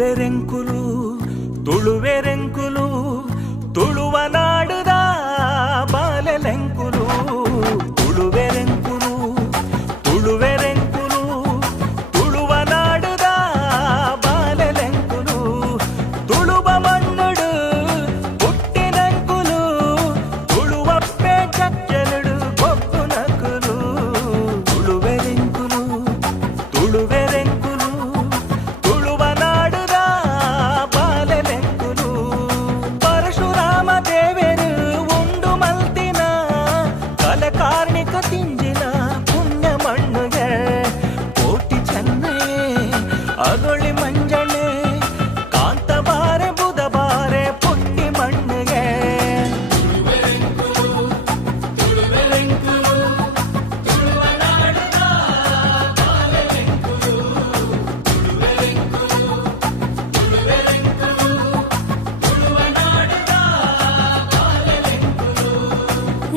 ತುಳುವೆರೆಂಕುಲು ತುಳುವೆರೆಂಕುಲು ತುಳುವ ನಾಡುದ ಬಾಲೆಲೆಂಕುಲು ತುಳುವೆರೆಂಕುಲು ತುಳುವೆರೆಂಕುಲು ತುಳುವ ನಾಡುದ ಬಾಲೆಲೆಂಕುಲು ತುಳುವ ಮಣ್ಣುಡು ಪುಟ್ಟಿನಂಕುಲು ತುಳುವಪ್ಪೆ ಚಚ್ಚಲುಡು ಗೊಪ್ಪು ನಕುಲು ತುಳುವೆರೆಂಕುಲು ತುಳುವೆರೆಂಕುಲು ತುಳುವ ನಾಡುದ ಬಾಲೆಲೆಂಕುಲು ಪರಶುರಾಮ ದೇವರು ಉಂಡು ಮಲ್ತಿನ ಕಲೆ ಕಾರ್ಣಿಕ ತಿಂಜಿನ ಪುಣ್ಯ ಮಣ್ಣುಗೆ ಕೋಟಿ ಚೆನ್ನೆ ಅಗೊಳ್ಳಿ ಮಂಜಣ್ಣೆ ಕಾಂತ ಬಾರೆ ಬುಧ ಬಾರೆ ಪುಟ್ಟಿ ಮಣ್ಣುಗೆ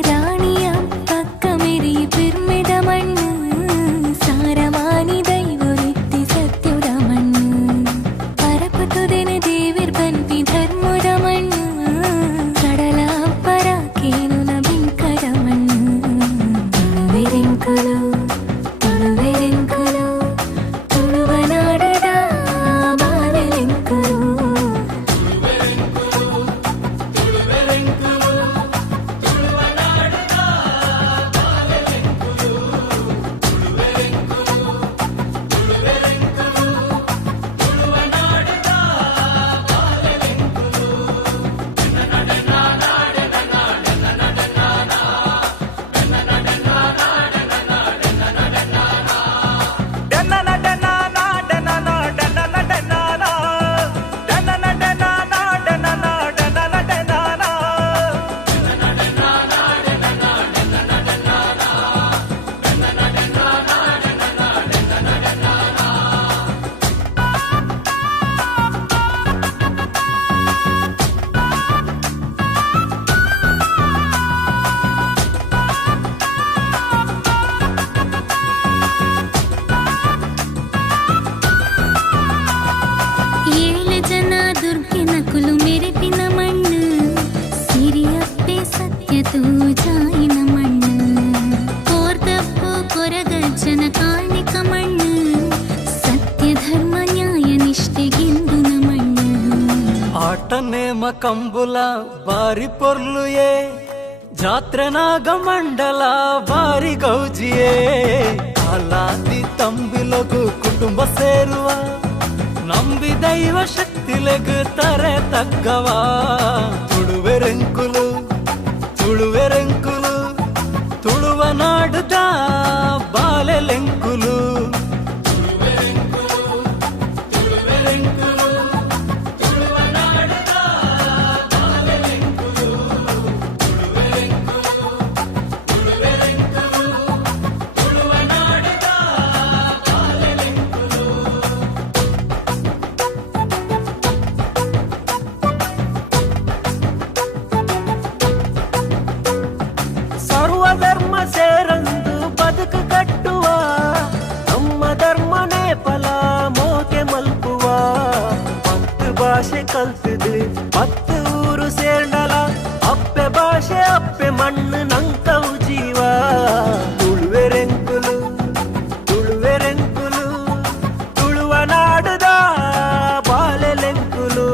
ರಾಣಿಯ ಪಕ್ಕ ಮೆರಿ ಪಿರ್ಮಿದ ಮಣ್ಣು ಸಾರವಾನಿ ದೈವರಿತ್ತಿ ಸತ್ಯುದ ಮಣ್ಣು ಪರಪುತುದಿನ ದೇವಿರ್ ಬನ್ಪಿ ಧರ್ಮದ ಮಣ್ಣು ಕಡಲ ಪರ ಕೇನುನ ಬಿಂಕದ ಮಣ್ಣು ತುಳುವೆರೆಂಕುಲು ತುಳುವೆರೆಂಕುಲು ತುಳುವ ನಾಡದ ಬಾಲೆಲೆಂಕುಲು ಏಳು ಜನ ದುರ್ಗೆ ನಕುಲು ಮೆರೆಪಿನ ಮಣ್ಣು ಸಿರಿಯಪ್ಪೆ ಸತ್ಯ ತೂಜಾಯಿನ ಮಣ್ಣು ಕೋರ್ದಪ್ಪು ಕೊರಗಜ್ಜನ ಕಾರ್ಣಿಕ ಮಣ್ಣು ಸತ್ಯ ಧರ್ಮ ನ್ಯಾಯ ನಿಷ್ಠೆಗೆಂದುನ ಮಣ್ಣು ಆಟ ನೇಮ ಕಂಬುಲ ಬಾರಿ ಪೊರ್ಲುಯೇ ಜಾತ್ರೆ ನಾಗ ಮಂಡಲ ಬಾರಿ ಗೌಜಿಯೇ ಕಾಲಾದಿ ತಂಬಿಲಗು ಕುಟುಂಬ ಸೇರುವ ನಂಬಿ ದೈವ ಶಕ್ತಿಲೆಗು ತರೆ ತಗ್ಗವ ತುಳುವೆರೆಂಕುಲು ತುಳುವೆರೆಂಕುಲು ತುಳುವ ನಾಡುದ ಬಾಲೆಲೆಂಕುಲು ಸರ್ವಧರ್ಮ ಸೇರಂದು ಬದುಕು ಕಟ್ಟುವ ನಮ್ಮ ಧರ್ಮನೇ ಫಲ ಮೋಕೆ ಮಲ್ಪುವ ಪತ್ತು ಭಾಷೆ ಕಲ್ತಿದ್ದು 10 ಊರು ಸೇರ್ಡಲ ಅಪ್ಪೆ ಭಾಷೆ ಅಪ್ಪೆ ಮಣ್ಣು ನಂಕವು ಜೀವ ತುಳುವೆರೆಂಕುಲು ತುಳುವೆರೆಂಕುಲು ತುಳುವ ನಾಡುದ ಬಾಲೆಲೆಂಕುಲು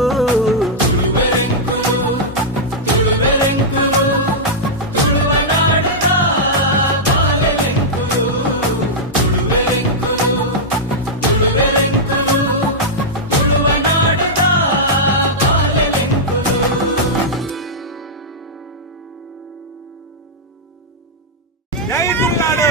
ಜೈ ತುಳುನಾಡು.